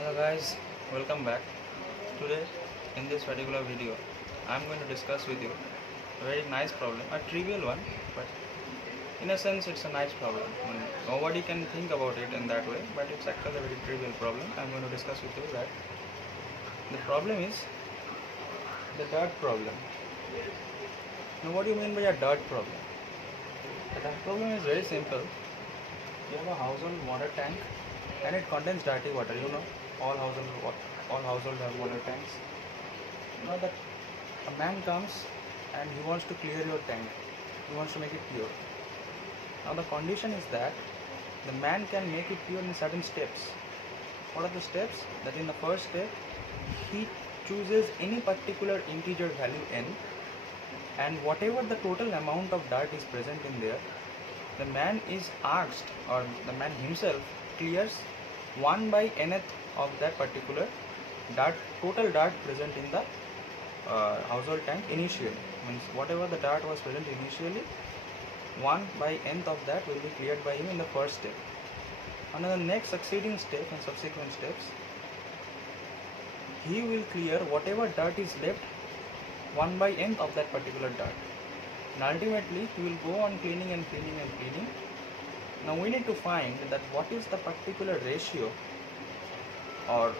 Hello guys, welcome back. Today in this particular video I am going to discuss with you a very nice problem, a trivial one, but in a sense it's a nice problem. Nobody can think about it in that way, but it's actually a very trivial problem. I am going to discuss with you that the problem is the dirt problem. Now what do you mean by a dirt problem? The dirt problem is very simple. You have a household water tank and it contains dirty water. All households have water tanks. Now that a man comes and he wants to clear your tank, he wants to make it pure. Now the condition is that the man can make it pure in certain steps. What are the steps? That in the first step he chooses any particular integer value n, and whatever the total amount of dirt is present in there, the man is asked, or the man himself clears 1 by nth of that particular total dirt present in the household tank initially. Means whatever the dirt was present initially, 1 by nth of that will be cleared by him in the first step. And in the next succeeding step and subsequent steps, he will clear whatever dirt is left 1 by nth of that particular dirt. And ultimately he will go on cleaning and cleaning and cleaning. Now we need to find that what is the particular ratio, or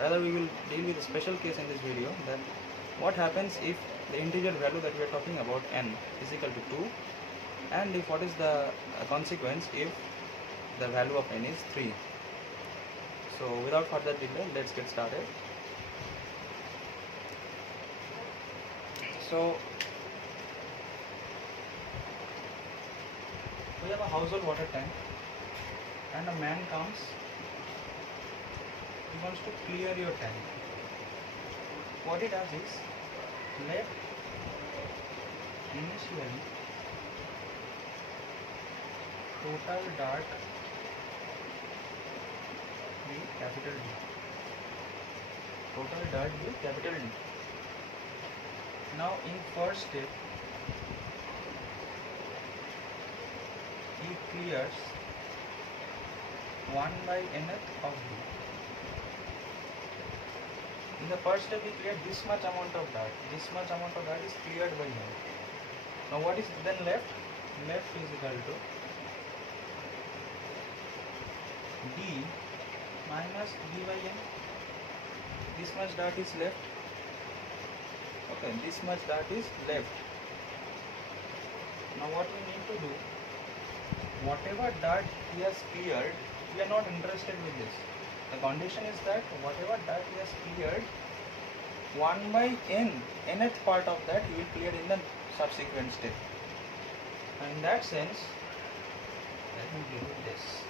rather we will deal with a special case in this video, that what happens if the integer value that we are talking about n is equal to 2, and if what is the consequence if the value of n is 3. So without further delay, let's get started. So we have a household water tank and a man comes, he wants to clear your tank. What he does is, let initially total dirt be capital D. Total dirt be capital D. Now in first step he clears 1 by nth of D. In the first step he cleared this much amount of dirt. This much amount of dirt is cleared by him. Now what is then left? Left is equal to D minus D by n. This much dirt is left. Okay, this much dirt is left. Now what we need to do, whatever dirt he has cleared, we are not interested with this. The condition is that whatever dirt he has cleared, 1 by nth part of that he will clear in the subsequent step. And in that sense, let me give it this.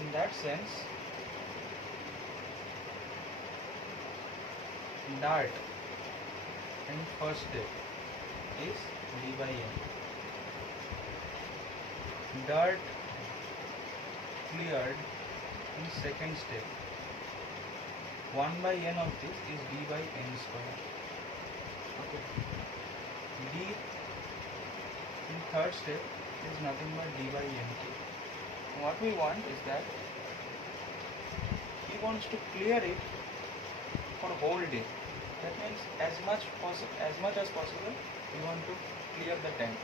In that sense, dirt in first step is D by n. Dirt cleared in second step, 1 by n of this is D by n square. Okay. D in third step is nothing but D by n cube. What we want is that he wants to clear it for a whole day. That means as much as possible we want to clear the tank.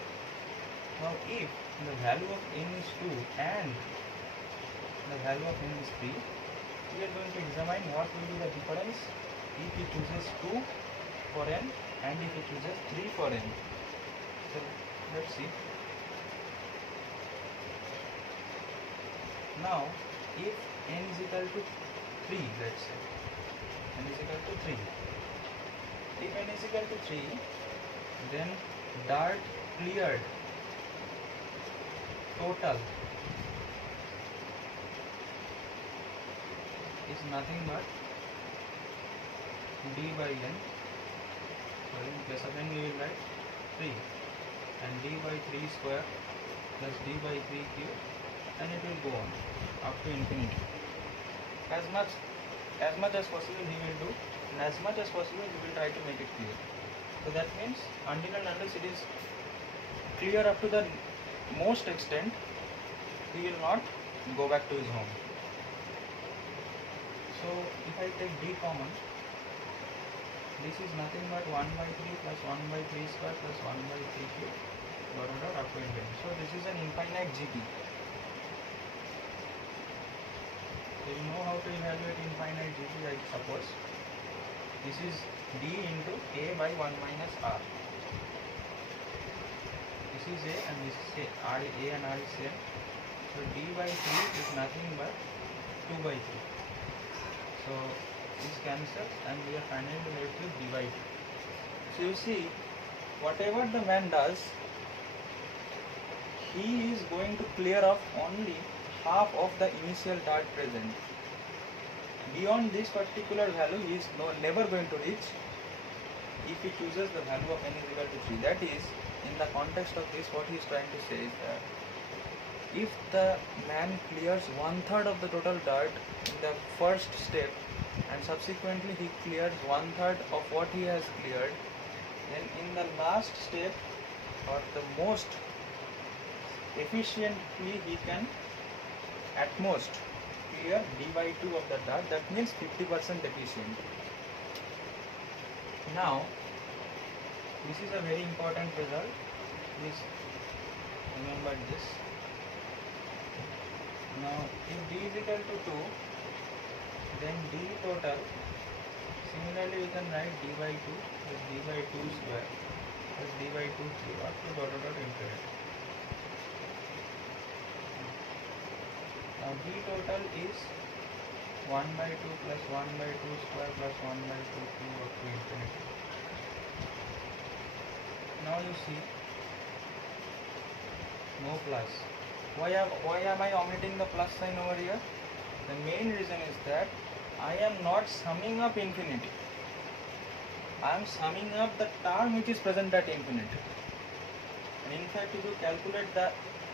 Now if the value of n is 2 and the value of n is 3, we are going to examine what will be the difference if he chooses 2 for n and if he chooses 3 for n. So let's see. Now if n is equal to 3, let's say n is equal to 3. If n is equal to 3, then dirt cleared total is nothing but D by n. So in place of n we will write 3, and D by 3 square plus D by 3 cube, and it will go on up to infinity. As much as possible he will do, and as much as possible he will try to make it clear. So that means until and unless it is clear up to the most extent, he will not go back to his home. So if I take d common, this is nothing but 1 by 3 plus 1 by 3 square plus 1 by 3 cube dot dot up to infinity. So this is an infinite GP. So you know how to evaluate infinite GP, I suppose. This is d into a by 1 minus r. This is a and this is a. R, a and r is same. So d by 3 is nothing but 2 by 3. So this cancels and we are finally left with d by 2. So you see, whatever the man does, he is going to clear off only half of the initial dart present. Beyond this particular value he is never going to reach if he chooses the value of n is equal to 3. That is, in the context of this, what he is trying to say is that if the man clears 1/3 of the total dart in the first step and subsequently he clears 1/3 of what he has cleared, then in the last step or the most efficiently he can at most clear d by 2 of the dart. That means 50% efficient. Now this is a very important result. Please remember this. Now if d is equal to 2, then d total, similarly we can write d by 2 plus d by 2 square plus d by 2 cube up to dot dot infinity. Now d total is 1 by 2 plus 1 by 2 square plus 1 by 2 cube up to infinity. Now you see, no plus. Why am I omitting the plus sign over here? The main reason is that I am not summing up infinity. I am summing up the term which is present at infinity. And in fact, if you calculate the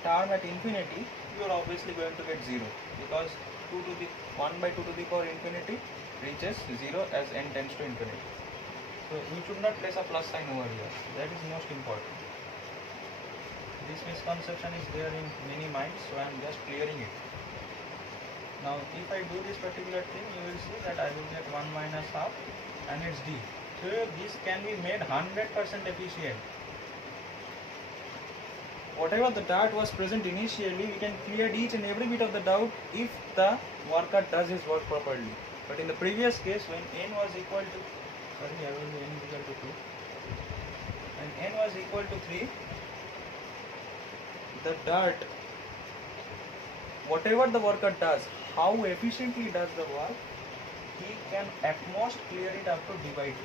term at infinity, you are obviously going to get 0, because 1 by 2 to the power infinity reaches 0 as n tends to infinity. So we should not place a plus sign over here. That is most important. This misconception is there in many minds, so I am just clearing it. Now if I do this particular thing, you will see that I will get 1 minus half and it's d. So this can be made 100% efficient. Whatever the dart was present initially, we can clear each and every bit of the doubt if the worker does his work properly. But in the previous case, when n was equal to, sorry, I will do n is equal to 2. When n was equal to 3, the dart, whatever the worker does, how efficiently does the work, he can at most clear it up to d by 2,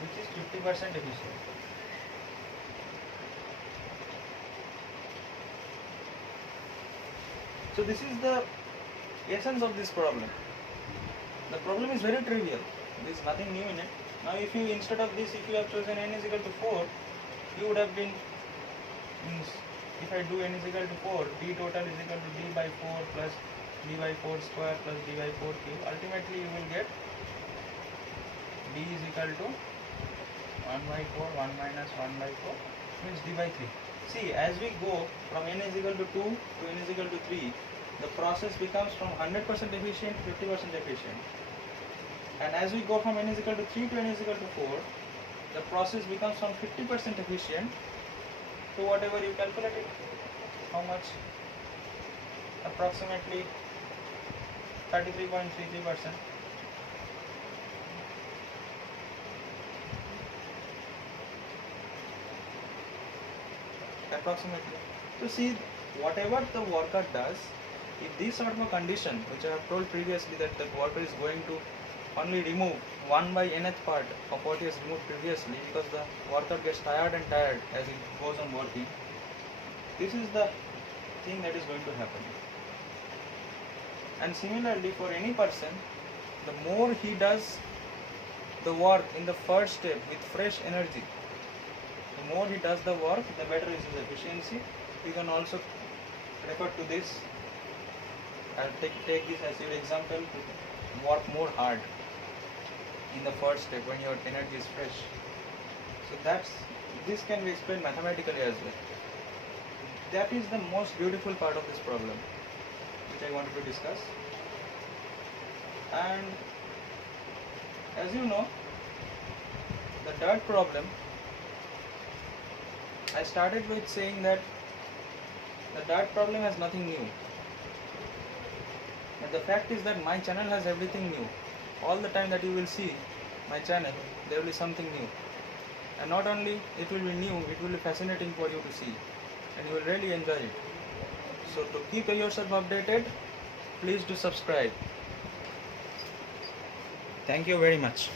which is 50% efficient. So this is the essence of this problem. The problem is very trivial. There is nothing new in it. Now if you, instead of this, if you have chosen n is equal to 4, you would have been, if I do n is equal to 4, d total is equal to d by 4 plus d by 4 square plus d by 4 cube. Ultimately you will get d is equal to 1 by 4, 1 minus 1 by 4 means d by 3. See, as we go from n is equal to 2 to n is equal to 3, the process becomes from 100% efficient to 50% efficient. And as we go from n is equal to 3 to n is equal to 4, the process becomes from 50% efficient to whatever you calculated. How much? Approximately 33.33%. Approximately. So see, whatever the worker does, if this sort of a condition, which I have told previously, that the worker is going to only remove 1 by nth part of what he has removed previously, because the worker gets tired and tired as it goes on working, this is the thing that is going to happen. And similarly, for any person, the more he does the work in the first step with fresh energy, the more he does the work, the better is his efficiency. You can also refer to this. I'll take this as your example to work more hard in the first step when your energy is fresh. So this can be explained mathematically as well. That is the most beautiful part of this problem, which I wanted to discuss. And as you know, the dirt problem, I started with saying that the dirt problem has nothing new. But the fact is that my channel has everything new. All the time that you will see my channel, there will be something new. And not only it will be new, it will be fascinating for you to see. And you will really enjoy it. So to keep yourself updated, please do subscribe. Thank you very much.